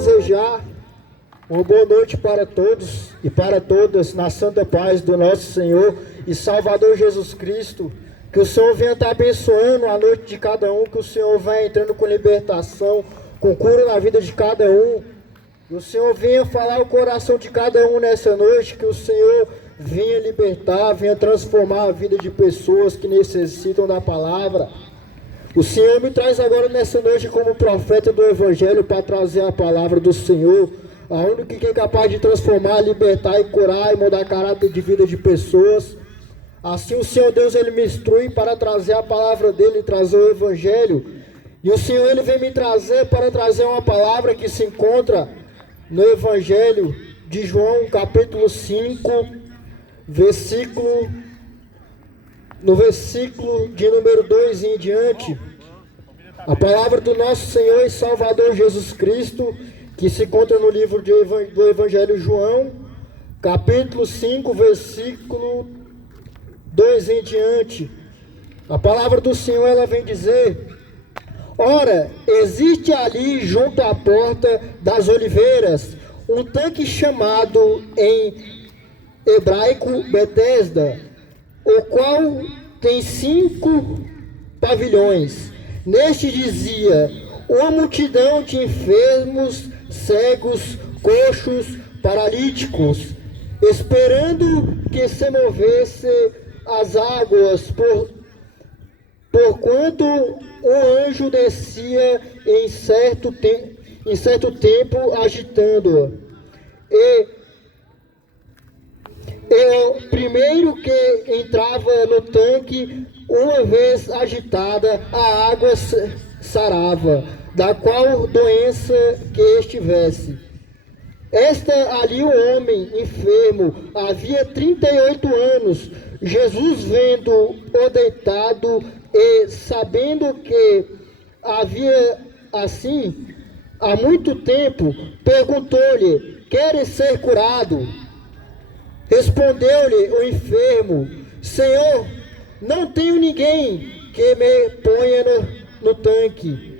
desejar uma boa noite para todos e para todas, na santa paz do nosso Senhor e Salvador Jesus Cristo. Que o Senhor venha estar abençoando a noite de cada um, que o Senhor venha entrando com libertação, com cura na vida de cada um. Que o Senhor venha falar o coração de cada um nessa noite, que o Senhor venha libertar, venha transformar a vida de pessoas que necessitam da palavra. O Senhor me traz agora nessa noite como profeta do Evangelho para trazer a palavra do Senhor, a única que é capaz de transformar, libertar e curar e mudar caráter de vida de pessoas. Assim o Senhor Deus, Ele me instrui para trazer a palavra dEle, trazer o Evangelho. E o Senhor, Ele vem me trazer para trazer uma palavra que se encontra no Evangelho de João, capítulo 5, no versículo de número 2 em diante. A palavra do nosso Senhor e Salvador Jesus Cristo, que se encontra no livro do Evangelho de João, capítulo 5, versículo 2 em diante. A palavra do Senhor, ela vem dizer: ora, existe ali junto à porta das oliveiras um tanque chamado em hebraico Betesda, o qual tem 5 pavilhões. Neste dizia uma multidão de enfermos, cegos, coxos, paralíticos, esperando que se movesse as águas, porquanto o anjo descia em certo tempo agitando-a. E o primeiro que entrava no tanque, uma vez agitada, a água sarava, da qual doença que estivesse. Ali o homem enfermo havia 38 anos. Jesus, vendo-o deitado e sabendo que havia assim há muito tempo, perguntou-lhe: queres ser curado? Respondeu-lhe o enfermo: Senhor, não tenho ninguém que me ponha no tanque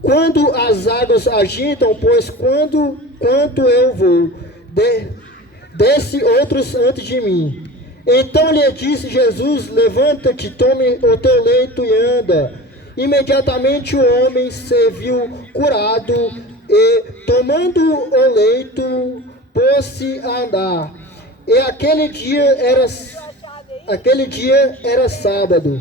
quando as águas agitam, pois quanto eu vou, desce outros antes de mim. Então lhe disse Jesus: levanta-te, tome o teu leito e anda. Imediatamente o homem se viu curado e, tomando o leito, pôs-se a andar. E aquele dia era sábado.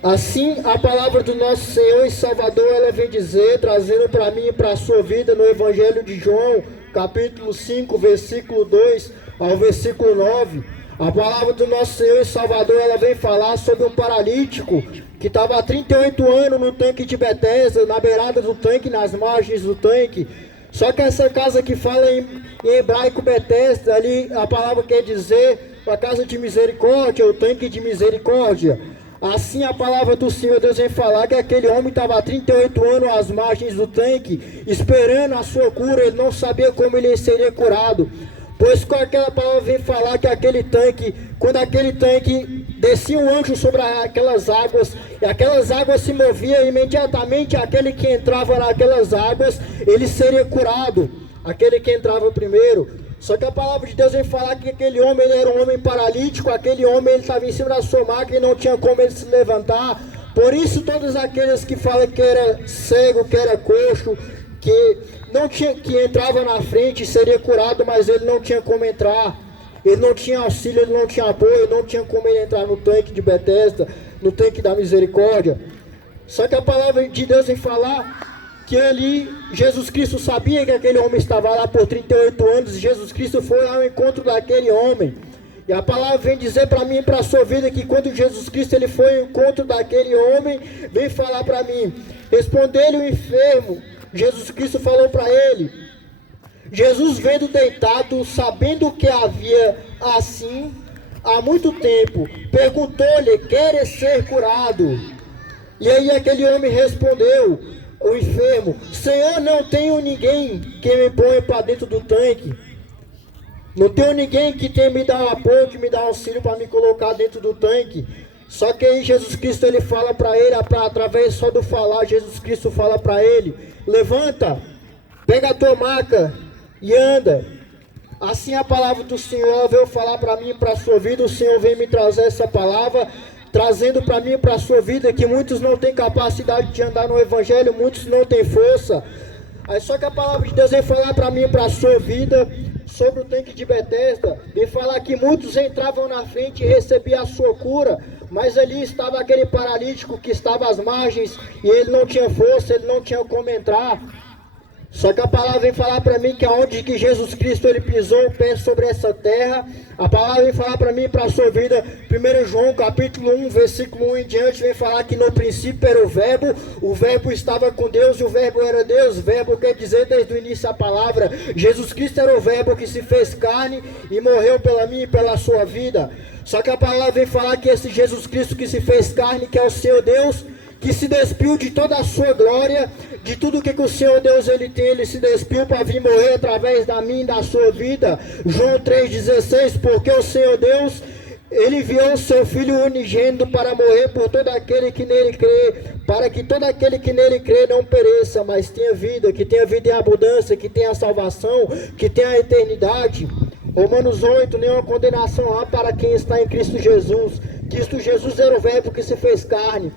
Assim, a palavra do nosso Senhor e Salvador, ela vem dizer, trazendo para mim e para a sua vida no Evangelho de João, capítulo 5, versículo 2 ao versículo 9. A palavra do nosso Senhor e Salvador, ela vem falar sobre um paralítico que estava há 38 anos no tanque de Betesda, na beirada do tanque, nas margens do tanque. Só que essa casa que fala em hebraico Betesda, ali a palavra quer dizer a casa de misericórdia, o tanque de misericórdia. Assim a palavra do Senhor Deus vem falar que aquele homem estava há 38 anos às margens do tanque, esperando a sua cura. Ele não sabia como ele seria curado, pois com aquela palavra vem falar que aquele tanque, quando aquele tanque descia um anjo sobre aquelas águas, e aquelas águas se moviam, imediatamente aquele que entrava naquelas águas, ele seria curado, aquele que entrava primeiro. Só que a palavra de Deus vem falar que aquele homem, ele era um homem paralítico, aquele homem, ele estava em cima da sua maca e não tinha como ele se levantar. Por isso todos aqueles que falam que era cego, que era coxo, que entrava na frente seria curado, mas ele não tinha como entrar. Ele não tinha auxílio, ele não tinha apoio, não tinha como ele entrar no tanque de Betesda, no tanque da misericórdia. Só que a palavra de Deus vem falar que ali Jesus Cristo sabia que aquele homem estava lá por 38 anos, e Jesus Cristo foi ao encontro daquele homem. E a palavra vem dizer para mim e para a sua vida que quando Jesus Cristo ele foi ao encontro daquele homem, vem falar para mim. Respondeu-lhe o enfermo, Jesus Cristo falou para ele. Jesus, vendo deitado, sabendo que havia assim há muito tempo, perguntou-lhe: queres ser curado? E aí aquele homem respondeu, o enfermo: Senhor, não tenho ninguém que me ponha para dentro do tanque. Não tenho ninguém que tenha me dar um apoio, que me dá auxílio para me colocar dentro do tanque. Só que aí Jesus Cristo ele fala para ele, através só do falar, Jesus Cristo fala para ele: levanta, pega a tua maca e anda. Assim a palavra do Senhor veio falar para mim e para a sua vida. O Senhor vem me trazer essa palavra, trazendo para mim e para a sua vida que muitos não têm capacidade de andar no Evangelho, muitos não têm força. Aí só que a palavra de Deus vem falar para mim e para a sua vida sobre o tanque de Betesda, vem falar que muitos entravam na frente e recebiam a sua cura, mas ali estava aquele paralítico que estava às margens e ele não tinha força, ele não tinha como entrar. Só que a palavra vem falar para mim que aonde que Jesus Cristo ele pisou o pé sobre essa terra, a palavra vem falar para mim e para a sua vida, 1 João capítulo 1, versículo 1 em diante, vem falar que no princípio era o verbo estava com Deus e o verbo era Deus. Verbo quer dizer desde o início a palavra, Jesus Cristo era o verbo que se fez carne e morreu pela minha e pela sua vida. Só que a palavra vem falar que esse Jesus Cristo que se fez carne, que é o Senhor Deus, que se despiu de toda a sua glória, de tudo que o Senhor Deus ele tem, ele se despiu para vir morrer através da minha e da sua vida. João 3,16, porque o Senhor Deus, ele enviou o seu Filho unigênito para morrer por todo aquele que nele crê, para que todo aquele que nele crê não pereça, mas tenha vida, que tenha vida em abundância, que tenha salvação, que tenha a eternidade. Romanos 8, nenhuma condenação há para quem está em Cristo Jesus. Cristo Jesus era o verbo que se fez carne.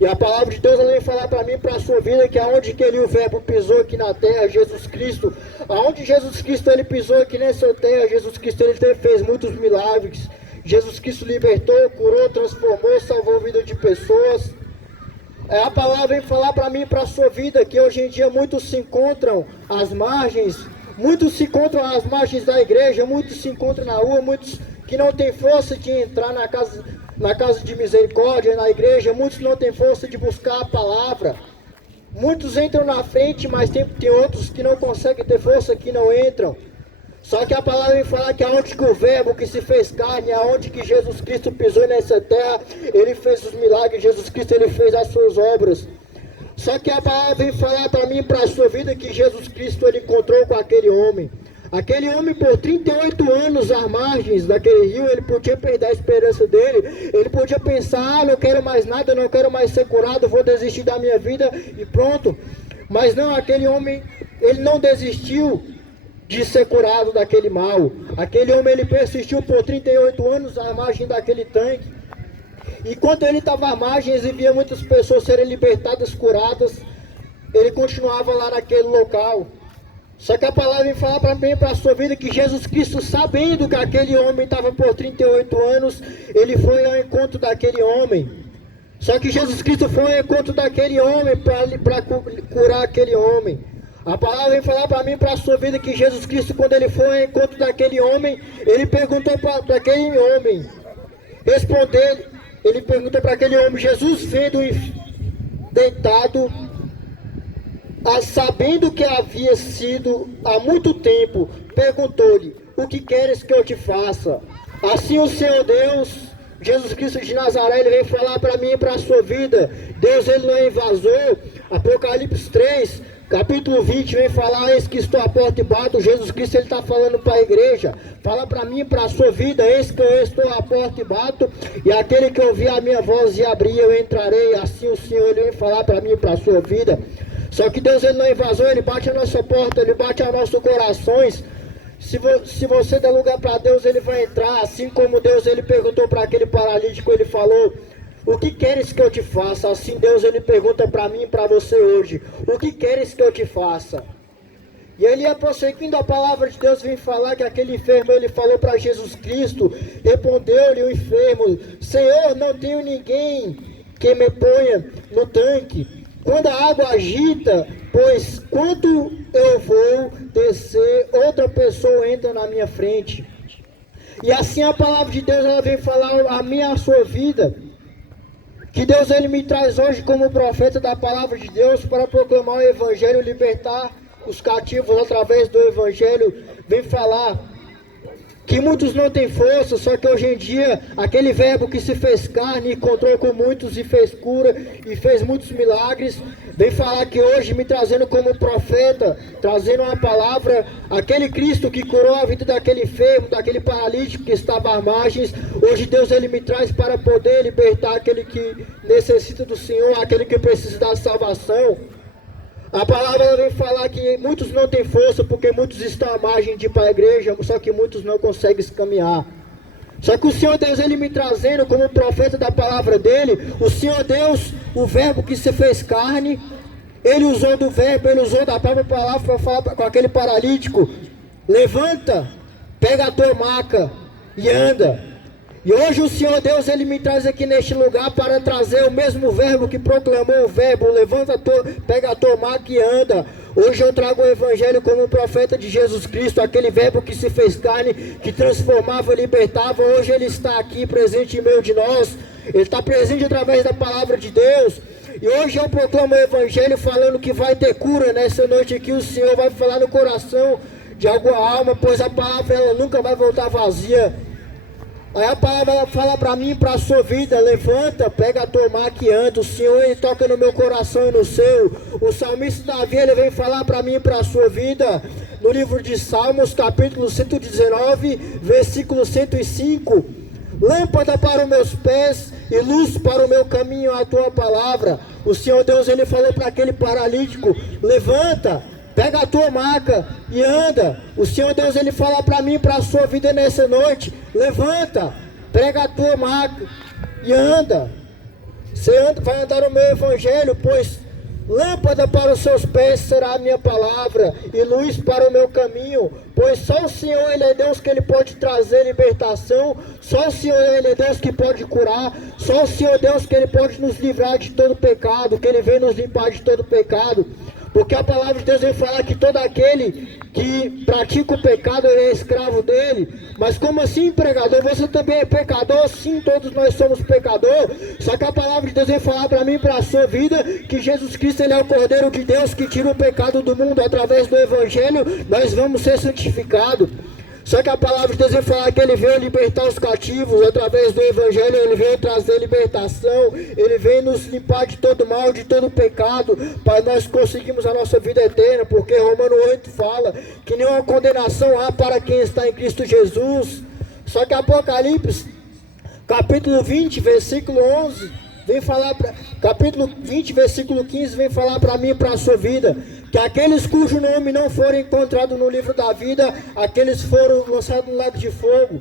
E a palavra de Deus ela vem falar para mim e para a sua vida que aonde que ele, o verbo, pisou aqui na terra, Jesus Cristo, aonde Jesus Cristo ele pisou aqui nessa terra, Jesus Cristo ele fez muitos milagres. Jesus Cristo libertou, curou, transformou, salvou a vida de pessoas. A palavra vem falar para mim e para a sua vida que hoje em dia muitos se encontram às margens, muitos se encontram às margens da igreja, muitos se encontram na rua, muitos que não têm força de entrar na casa de misericórdia, na igreja, muitos não têm força de buscar a palavra. Muitos entram na frente, mas tem outros que não conseguem ter força, que não entram. Só que a palavra vem falar que aonde que o verbo que se fez carne, aonde que Jesus Cristo pisou nessa terra, ele fez os milagres, Jesus Cristo ele fez as suas obras. Só que a palavra vem falar para mim e para a sua vida que Jesus Cristo ele encontrou com aquele homem. Aquele homem por 38 anos às margens daquele rio, ele podia perder a esperança dele, ele podia pensar, não quero mais nada, não quero mais ser curado, vou desistir da minha vida e pronto. Mas não, aquele homem, ele não desistiu de ser curado daquele mal. Aquele homem, ele persistiu por 38 anos à margem daquele tanque. Enquanto ele estava à margem, e via muitas pessoas serem libertadas, curadas, ele continuava lá naquele local. Só que a palavra vem falar para mim e para a sua vida que Jesus Cristo, sabendo que aquele homem estava por 38 anos, ele foi ao encontro daquele homem. Só que Jesus Cristo foi ao encontro daquele homem para curar aquele homem. A palavra vem falar para mim e para a sua vida que Jesus Cristo, quando ele foi ao encontro daquele homem, ele perguntou para aquele homem, ele perguntou para aquele homem, Jesus vendo deitado, sabendo que havia sido há muito tempo, perguntou-lhe, o que queres que eu te faça? Assim o Senhor Deus, Jesus Cristo de Nazaré, ele veio falar para mim e para a sua vida. Deus ele não invasou. Apocalipse 3, capítulo 20, vem falar, eis que estou à porta e bato. Jesus Cristo ele está falando para a igreja, fala para mim e para a sua vida, eis que eu estou à porta e bato, e aquele que ouvir a minha voz e abrir, eu entrarei. Assim o Senhor ele vem falar para mim e para a sua vida. Só que Deus ele não invasou, ele bate a nossa porta, ele bate aos nossos corações. Se você der lugar para Deus, ele vai entrar. Assim como Deus ele perguntou para aquele paralítico, ele falou, o que queres que eu te faça? Assim Deus ele pergunta para mim e para você hoje, o que queres que eu te faça? E ele ia prosseguindo, a palavra de Deus vem falar que aquele enfermo, ele falou para Jesus Cristo, respondeu-lhe o enfermo, Senhor, não tenho ninguém que me ponha no tanque quando a água agita, pois quando eu vou descer, outra pessoa entra na minha frente. E assim a palavra de Deus ela vem falar a minha, a sua vida, que Deus ele me traz hoje como profeta da palavra de Deus para proclamar o evangelho, libertar os cativos através do evangelho. Vem falar que muitos não têm força, só que hoje em dia, aquele verbo que se fez carne, encontrou com muitos e fez cura, e fez muitos milagres, vem falar que hoje, me trazendo como profeta, trazendo uma palavra, aquele Cristo que curou a vida daquele enfermo, daquele paralítico que estava às margens, hoje Deus ele me traz para poder libertar aquele que necessita do Senhor, aquele que precisa da salvação. A palavra vem falar que muitos não têm força porque muitos estão à margem de ir para a igreja, só que muitos não conseguem se caminhar. Só que o Senhor Deus, ele me trazendo como profeta da palavra dele, o Senhor Deus, o verbo que se fez carne, ele usou do verbo, ele usou da própria palavra para falar com aquele paralítico: levanta, pega a tua maca e anda. E hoje o Senhor Deus, ele me traz aqui neste lugar para trazer o mesmo verbo que proclamou o verbo: levanta, pega a tua maca e anda. Hoje eu trago o evangelho como um profeta de Jesus Cristo, aquele verbo que se fez carne, que transformava, libertava. Hoje ele está aqui presente em meio de nós, ele está presente através da palavra de Deus. E hoje eu proclamo o evangelho falando que vai ter cura nessa noite aqui. O Senhor vai falar no coração de alguma alma, pois a palavra ela nunca vai voltar vazia. Aí a palavra fala para mim e para a sua vida: levanta, pega a tua maca e anda. O Senhor ele toca no meu coração e no seu. O salmista Davi ele vem falar para mim e para a sua vida no livro de Salmos, capítulo 119, versículo 105: lâmpada para os meus pés e luz para o meu caminho a tua palavra. O Senhor Deus ele falou para aquele paralítico: levanta, pega a tua maca e anda. O Senhor Deus ele fala para mim e para a sua vida nessa noite: levanta, pega a tua maca e anda. Você vai andar no meu evangelho, pois lâmpada para os seus pés será a minha palavra e luz para o meu caminho. Pois só o Senhor ele é Deus que ele pode trazer libertação. Só o Senhor ele é Deus que pode curar. Só o Senhor Deus que ele pode nos livrar de todo pecado, que ele vem nos limpar de todo pecado. Porque a palavra de Deus vem falar que todo aquele que pratica o pecado ele é escravo dele. Mas como assim, pregador? Você também é pecador? Sim, todos nós somos pecadores. Só que a palavra de Deus vem falar para mim e para a sua vida que Jesus Cristo ele é o Cordeiro de Deus que tira o pecado do mundo. Através do evangelho nós vamos ser santificados. Só que a palavra de Deus vem falar que ele veio libertar os cativos. Através do evangelho ele veio trazer libertação. Ele veio nos limpar de todo mal, de todo pecado, para nós conseguirmos a nossa vida eterna. Porque Romano 8 fala que nenhuma condenação há para quem está em Cristo Jesus. Só que Apocalipse capítulo 20 versículo 11 vem falar, capítulo 20 versículo 15 vem falar para mim e para a sua vida que aqueles cujo nome não foram encontrados no livro da vida, aqueles foram lançados no lago de fogo.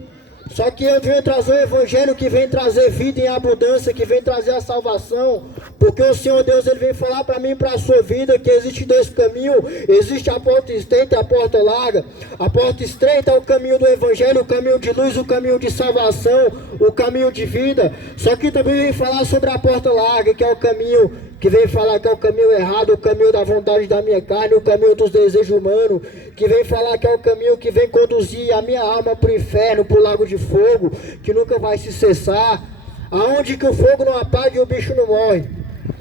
Só que eu venho trazer o evangelho que vem trazer vida em abundância, que vem trazer a salvação. Porque o Senhor Deus ele vem falar para mim e para a sua vida que existe dois caminhos. Existe a porta estreita e a porta larga. A porta estreita é o caminho do evangelho, o caminho de luz, o caminho de salvação, o caminho de vida. Só que também vem falar sobre a porta larga, que é o caminho que vem falar que é o caminho errado, o caminho da vontade da minha carne, o caminho dos desejos humanos, que vem falar que é o caminho que vem conduzir a minha alma para o inferno, para o lago de fogo, que nunca vai se cessar, aonde que o fogo não apaga e o bicho não morre.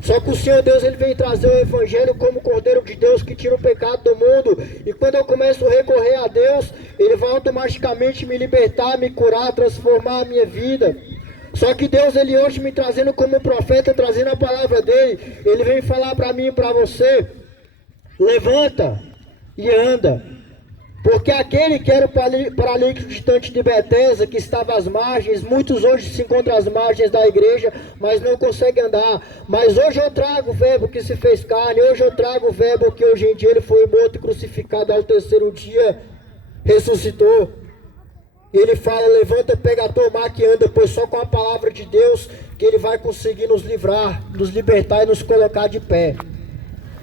Só que o Senhor Deus ele vem trazer o evangelho como Cordeiro de Deus que tira o pecado do mundo. E quando eu começo a recorrer a Deus, ele vai automaticamente me libertar, me curar, transformar a minha vida. Só que Deus, ele hoje me trazendo como profeta, trazendo a palavra dele, ele vem falar para mim e para você: levanta e anda. Porque aquele que era o paralítico distante de Betesda, que estava às margens, muitos hoje se encontram às margens da igreja, mas não conseguem andar. Mas hoje eu trago o verbo que se fez carne, hoje eu trago o verbo que hoje em dia ele foi morto e crucificado, ao terceiro dia ressuscitou. E ele fala: levanta, pega a tua maca e anda, pois só com a palavra de Deus que ele vai conseguir nos livrar, nos libertar e nos colocar de pé.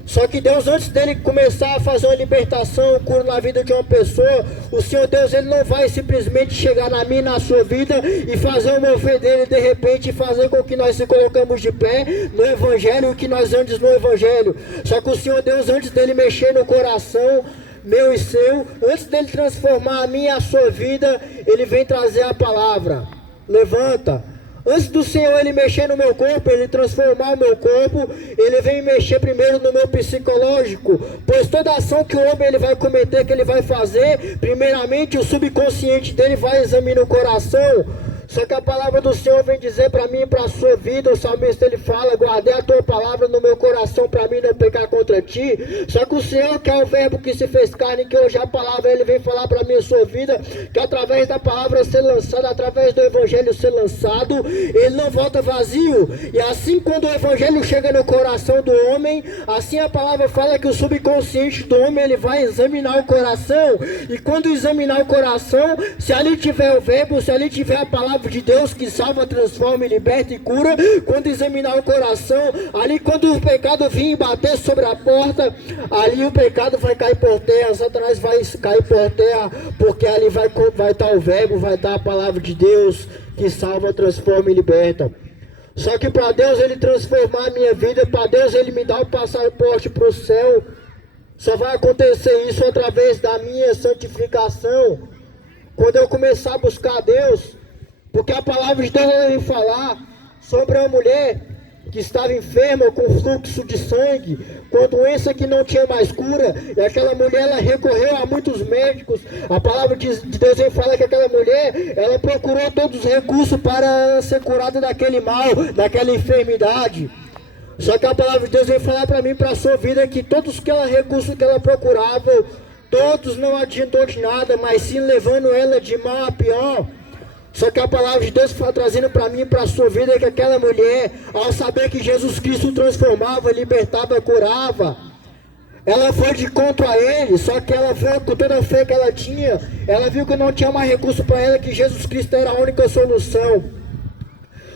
Só que Deus, antes dele começar a fazer uma libertação, cura na vida de uma pessoa, o Senhor Deus ele não vai simplesmente chegar na minha e na sua vida e fazer o mover dele de repente e fazer com que nós se colocamos de pé no evangelho, que nós andes no evangelho. Só que o Senhor Deus, antes dele mexer no coração meu e seu, antes dele transformar a minha e a sua vida, ele vem trazer a palavra: levanta, Antes do Senhor ele mexer no meu corpo, ele transformar o meu corpo, ele vem mexer primeiro no meu psicológico, pois toda ação que o homem ele vai cometer, que ele vai fazer, primeiramente o subconsciente dele vai examinar o coração. Só que a palavra do Senhor vem dizer para mim e para a sua vida, o salmista ele fala, guardei a tua palavra no meu coração para mim não pecar contra ti. Só que o Senhor, que é o verbo que se fez carne, que hoje a palavra ele vem falar para mim e sua vida, que através da palavra ser lançada, através do evangelho ser lançado, ele não volta vazio. E assim quando o evangelho chega no coração do homem, assim a palavra fala que o subconsciente do homem ele vai examinar o coração. E quando examinar o coração, se ali tiver o verbo, se ali tiver a palavra de Deus que salva, transforma, liberta e cura, quando examinar o coração, ali quando o pecado vir bater sobre a porta, ali o pecado vai cair por terra, Satanás vai cair por terra, porque ali vai estar o verbo, vai estar a palavra de Deus que salva, transforma e liberta. Só que para Deus ele transformar a minha vida, para Deus ele me dar o passaporte para o céu, só vai acontecer isso através da minha santificação, quando eu começar a buscar Deus. Porque a palavra de Deus vai falar sobre uma mulher que estava enferma com fluxo de sangue, com doença que não tinha mais cura, e aquela mulher ela recorreu a muitos médicos. A palavra de Deus vem falar que aquela mulher, ela procurou todos os recursos para ser curada daquele mal, daquela enfermidade. Só que a palavra de Deus vem falar para mim, para a sua vida, que todos aqueles recursos que ela procurava, todos não adiantou de nada, mas sim levando ela de mal a pior. Só que a palavra de Deus está trazendo para mim e para a sua vida que aquela mulher, ao saber que Jesus Cristo transformava, libertava, curava, ela foi de contra a ele. Só que ela foi com toda a fé que ela tinha, ela viu que não tinha mais recurso para ela, que Jesus Cristo era a única solução.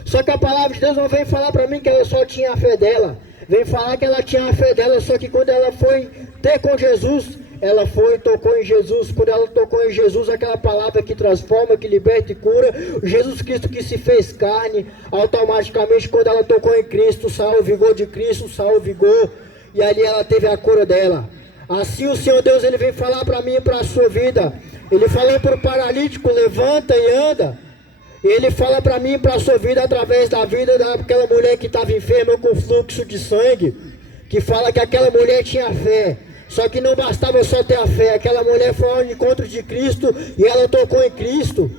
Só que a palavra de Deus não vem falar para mim que ela só tinha a fé dela, vem falar que ela tinha a fé dela, só que quando ela foi ter com Jesus, ela foi e tocou em Jesus. Quando ela tocou em Jesus, aquela palavra que transforma, que liberta e cura, Jesus Cristo que se fez carne, automaticamente quando ela tocou em Cristo, saiu o vigor de Cristo, saiu o vigor, e ali ela teve a cura dela. Assim o Senhor Deus ele vem falar para mim e para a sua vida. Ele falou para o paralítico, levanta e anda. Ele fala para mim e para a sua vida através da vida daquela mulher que estava enferma com fluxo de sangue, que fala que aquela mulher tinha fé. Só que não bastava só ter a fé, aquela mulher foi ao encontro de Cristo e ela tocou em Cristo.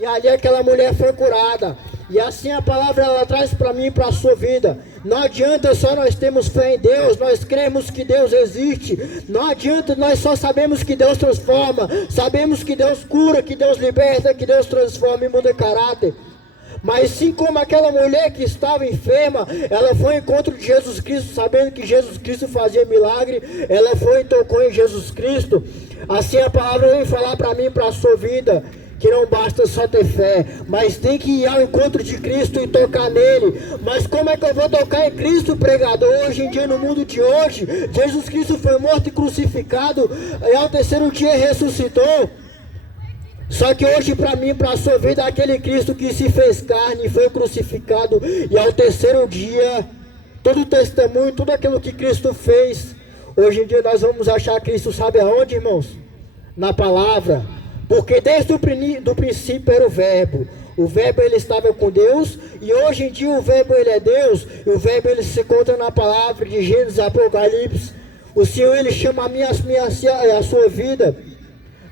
E ali aquela mulher foi curada. E assim a palavra ela traz para mim e para a sua vida. Não adianta só nós termos fé em Deus, nós cremos que Deus existe. Não adianta nós só sabemos que Deus transforma, sabemos que Deus cura, que Deus liberta, que Deus transforma e muda caráter. Mas sim como aquela mulher que estava enferma, ela foi ao encontro de Jesus Cristo, sabendo que Jesus Cristo fazia milagre, ela foi e tocou em Jesus Cristo. Assim a palavra vem falar para mim e para a sua vida, que não basta só ter fé, mas tem que ir ao encontro de Cristo e tocar nele. Mas como é que eu vou tocar em Cristo, pregador? Hoje em dia, no mundo de hoje, Jesus Cristo foi morto e crucificado, e ao terceiro dia ressuscitou. Só que hoje para mim, para a sua vida, aquele Cristo que se fez carne, foi crucificado, e ao terceiro dia, todo o testemunho, tudo aquilo que Cristo fez, hoje em dia nós vamos achar Cristo, sabe aonde, irmãos? Na palavra. Porque desde o princípio era o verbo ele estava com Deus, e hoje em dia o verbo ele é Deus, e o verbo ele se encontra na palavra de Gênesis, Apocalipse. O Senhor ele chama a sua vida.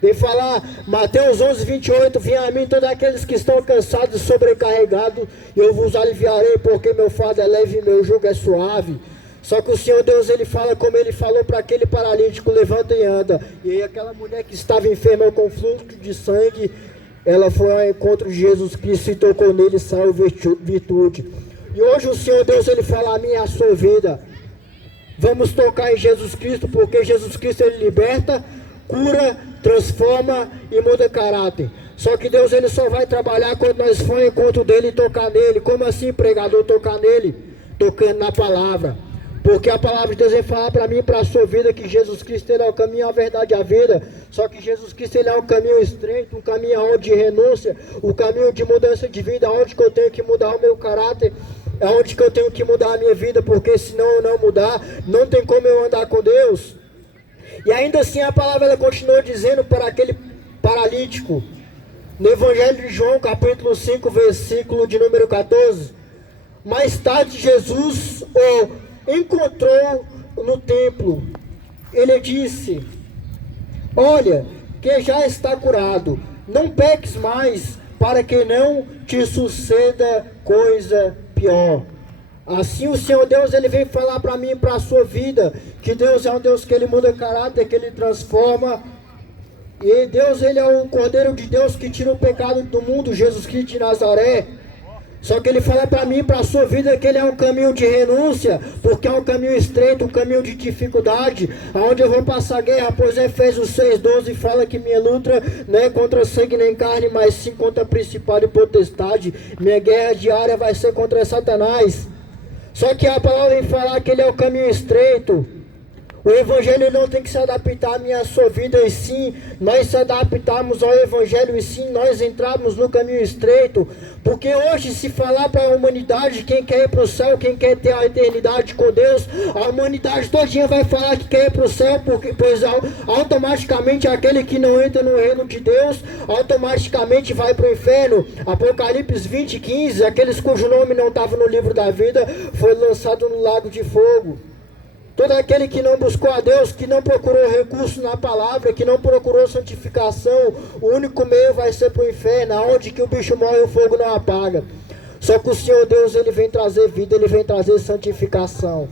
Vem falar, Mateus 11, 28, venha a mim todos aqueles que estão cansados e sobrecarregados, e eu vos aliviarei, porque meu fardo é leve e meu jugo é suave. Só que o Senhor Deus, ele fala como ele falou para aquele paralítico, levanta e anda. E aí aquela mulher que estava enferma com fluxo de sangue, ela foi ao encontro de Jesus Cristo e tocou nele e saiu virtude. E hoje o Senhor Deus, ele fala a mim e a sua vida. Vamos tocar em Jesus Cristo, porque Jesus Cristo ele liberta, cura, transforma e muda caráter. Só que Deus ele só vai trabalhar quando nós for ao encontro dele e tocar nele. Como assim, pregador, tocar nele? Tocando na palavra. Porque a palavra de Deus vai falar para mim e para a sua vida que Jesus Cristo ele é o caminho, a verdade e a vida. Só que Jesus Cristo ele é um caminho estreito, um caminho onde de renúncia, um caminho de mudança de vida, onde que eu tenho que mudar o meu caráter, é onde que eu tenho que mudar a minha vida, porque senão eu não mudar, não tem como eu andar com Deus. E ainda assim a palavra ela continua dizendo para aquele paralítico, No Evangelho de João, capítulo 5, versículo de número 14. Mais tarde, Jesus o encontrou no templo. Ele disse: olha, que já está curado, não peques mais, para que não te suceda coisa pior. Assim o Senhor Deus, ele vem falar para mim e para a sua vida, que Deus é um Deus que ele muda caráter, que ele transforma. E Deus, ele é o Cordeiro de Deus que tira o pecado do mundo, Jesus Cristo de Nazaré. Só que ele fala para mim e para a sua vida que ele é um caminho de renúncia, porque é um caminho estreito, um caminho de dificuldade, aonde eu vou passar guerra, pois Efésios 6,12 fala que minha luta não é contra sangue nem carne, mas sim contra principado e potestade. Minha guerra diária vai ser contra Satanás. Só que a palavra vem falar que ele é o caminho estreito. O Evangelho não tem que se adaptar à minha à sua vida, e sim nós se adaptarmos ao Evangelho, e sim nós entrarmos no caminho estreito. Porque hoje, se falar para a humanidade, quem quer ir para o céu, quem quer ter a eternidade com Deus, a humanidade todinha vai falar que quer ir para o céu, pois automaticamente aquele que não entra no reino de Deus, automaticamente vai para o inferno. Apocalipse 20:15, aqueles cujo nome não estava no livro da vida, foi lançado no lago de fogo. Todo aquele que não buscou a Deus, que não procurou recurso na palavra, que não procurou santificação, o único meio vai ser para o inferno, onde que o bicho morre e o fogo não apaga. Só que o Senhor Deus, ele vem trazer vida, ele vem trazer santificação.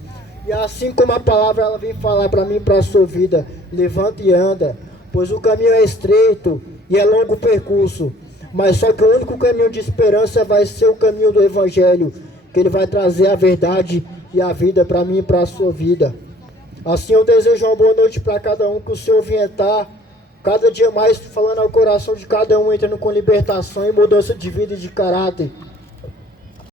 E assim como a palavra ela vem falar para mim e para a sua vida, levanta e anda, pois o caminho é estreito e é longo o percurso. Mas só que o único caminho de esperança vai ser o caminho do Evangelho, que ele vai trazer a verdade e a vida para mim e para a sua vida. Assim eu desejo uma boa noite para cada um, que o Senhor venha estar cada dia mais falando ao coração de cada um, entrando com libertação e mudança de vida e de caráter.